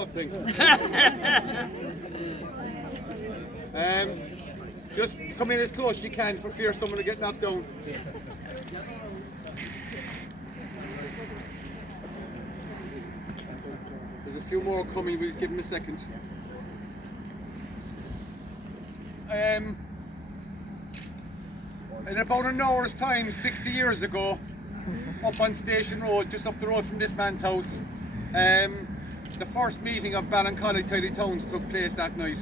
Nothing. Just come in as close as you can for fear someone will get knocked down. There's a few more coming, we'll give them a second. In about an hour's time, 60 years ago, up on Station Road, just up the road from this man's house, the first meeting of Ballincollig Tidy Towns took place that night.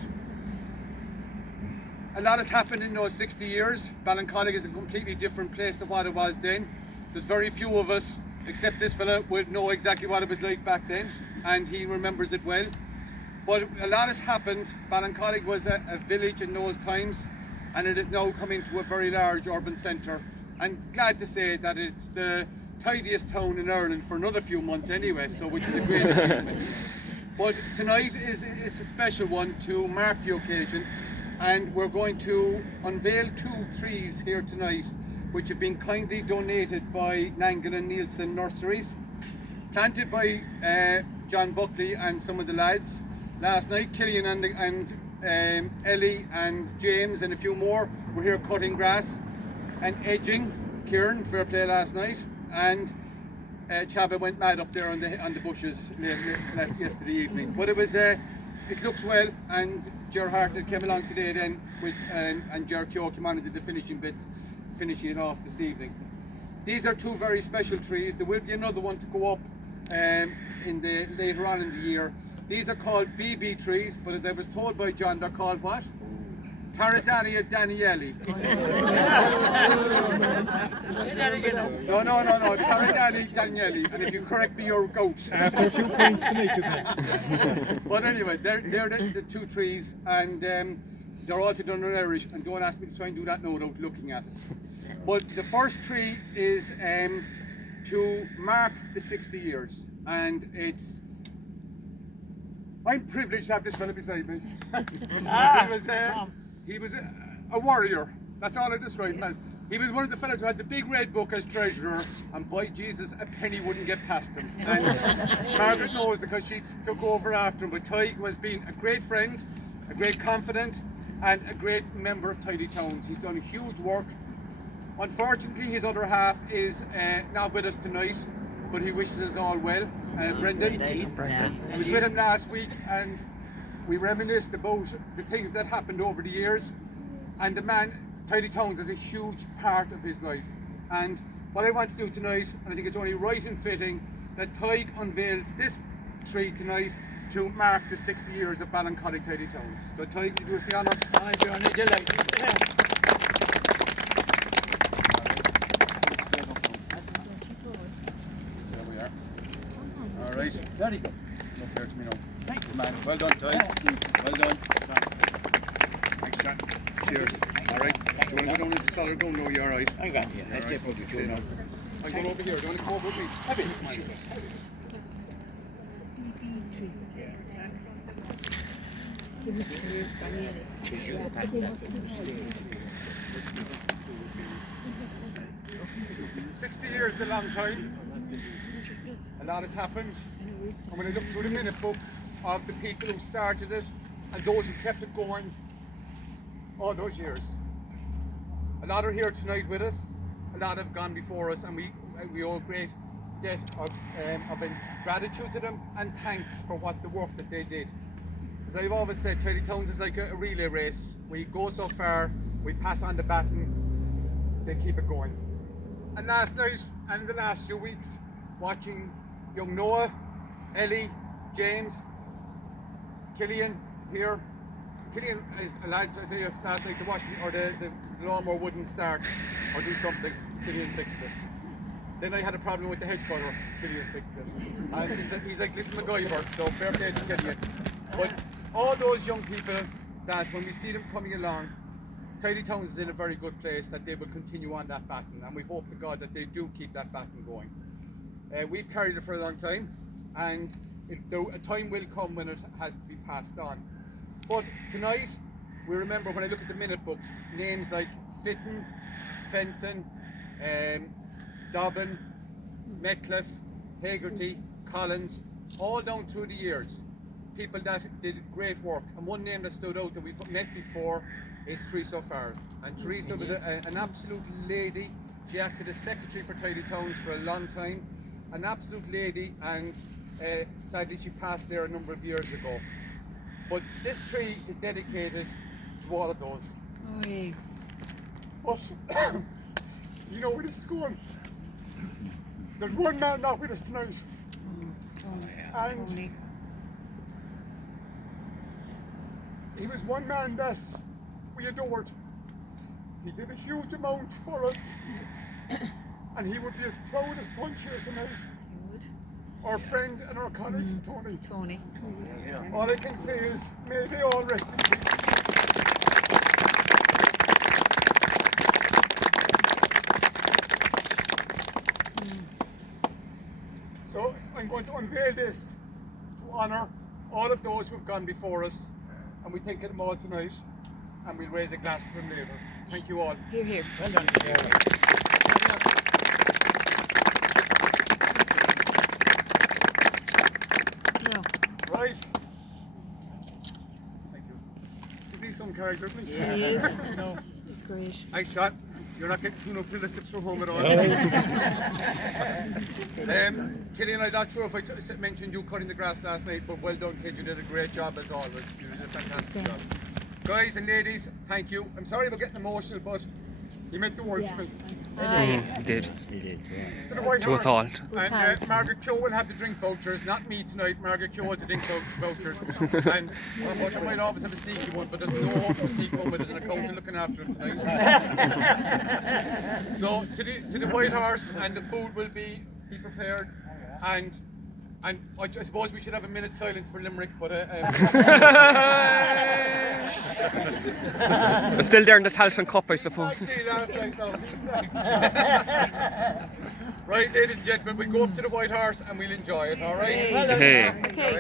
A lot has happened in those 60 years. Ballincollig is a completely different place to what it was then. There's very few of us, except this fella, would know exactly what it was like back then, and he remembers it well. But a lot has happened. Ballincollig was a village in those times, and it is now coming to a very large urban centre. And glad to say that it's the tidiest town in Ireland for another few months anyway, so which is a great achievement. But tonight is a special one to mark the occasion, and we're going to unveil 2 trees here tonight which have been kindly donated by Nangle and Nielsen Nurseries, planted by John Buckley and some of the lads. Last night Killian and Ellie and James and a few more were here cutting grass and edging. Kieran, fair play last night, and Chaba went mad up there on the bushes yesterday evening. But it was it looks well, and Ger Hartlett came along today then with and Ger Keogh came on and did the finishing bits, finishing it off this evening. These are 2 very special trees. There will be another one to go up later on in the year. These are called BB trees, but as I was told by John, they're called what? Taradania Danieli. No, Taradani Danieli. And if you correct me, you're a goat. After a few points to make it. But anyway, they're the 2 trees, and they're also done in Irish. And don't ask me to try and do that now without looking at it. But the first tree is to mark the 60 years, and it's. I'm privileged to have this fella beside me. He was a warrior. That's all I describe him as. He was one of the fellas who had the big red book as treasurer, and by Jesus, a penny wouldn't get past him. And Margaret knows because she took over after him. But Tadhg has been a great friend, a great confidant, and a great member of Tidy Towns. He's done huge work. Unfortunately, his other half is not with us tonight, but he wishes us all well. Brendan, I was with him last week, and we reminisced about the things that happened over the years, and the man, Tidy Towns, is a huge part of his life. And what I want to do tonight, and I think it's only right and fitting, that Tadhg unveils this tree tonight to mark the 60 years of Ballincollig Tidy Towns. So Tadhg, you do us the honour. I'd be on a delight. Right. Very good. Look here to me now. Thank you. Man, well done, Tadhg. Well done. Thanks, Jack. Cheers. All right. Do you want to go down into the solid ground? No, you're all right. I got you. Let's take what you're doing. I'm going over here. Do you want to come over with me? Happy. 60 years is a long time. A lot has happened. And when I look through the minute book of the people who started it and those who kept it going all those years. A lot are here tonight with us. A lot have gone before us, and we owe a great debt of gratitude to them and thanks for the work that they did. As I've always said, Tidy Towns is like a relay race. We go so far, we pass on the baton, they keep it going. And last night and in the last few weeks, watching young Noah, Ellie, James, Killian here. Killian is a lad, I tell you, last night the lawnmower wouldn't start or do something. Killian fixed it. Then I had a problem with the hedge cutter. Killian fixed it. And he's like little MacGyver, so fair play to Killian. But all those young people that when we see them coming along, Tidy Towns is in a very good place that they will continue on that baton, and we hope to God that they do keep that baton going. We've carried it for a long time, and a time will come when it has to be passed on. But tonight, we remember when I look at the minute books, names like Fitton, Fenton, Dobbin, Metcalfe, Hegarty, Collins, all down through the years. people that did great work. And one name that stood out that we've met before is Teresa Farr. And Teresa was an absolute lady. She acted as secretary for Tidy Towns for a long time. An absolute lady, and sadly she passed there a number of years ago. But this tree is dedicated to all of those. Oy. But you know where this is going. There's one man not with us tonight. And Tony. he was one man that we adored. He did a huge amount for us. And he would be as proud as Punch here tonight. Our friend and our colleague, Tony. Tony. All I can say is, may they all rest in peace. So I'm going to unveil this to honour all of those who have gone before us, and we take them all tonight, and we'll raise a glass to them later. Thank you all. Here, here. Well done. No. Right. Thank you. Give me some character, please. Yes. It's great. Nice shot. You're not getting no lips from home at all. Kitty and I'm not sure if I mentioned you cutting the grass last night, but well done, kid. You did a great job as always. You did a fantastic job. Guys and ladies, thank you. I'm sorry about getting emotional, but you meant the world to me. Aye. He did. To the White To us Horse. all. And Margaret Keogh will have the drink vouchers, not me tonight. Margaret Keogh has the drink vouchers. And I might always have a sneaky one, but there's no one to sneak home with. There's an accountant looking after him tonight. So to the White Horse, and the food will be prepared. And I suppose we should have a minute's silence for Limerick, but It's still there in the Tadhg Cup, I suppose. Right, ladies and gentlemen, we'll go up to the White Horse and we'll enjoy it, all right? Hey. Okay.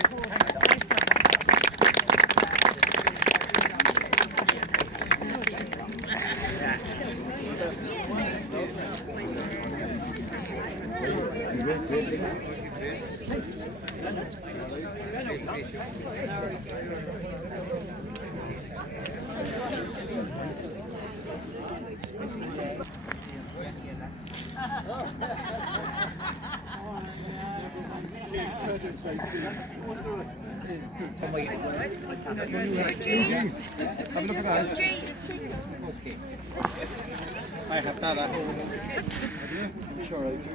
I have that at home. I'm sure I do.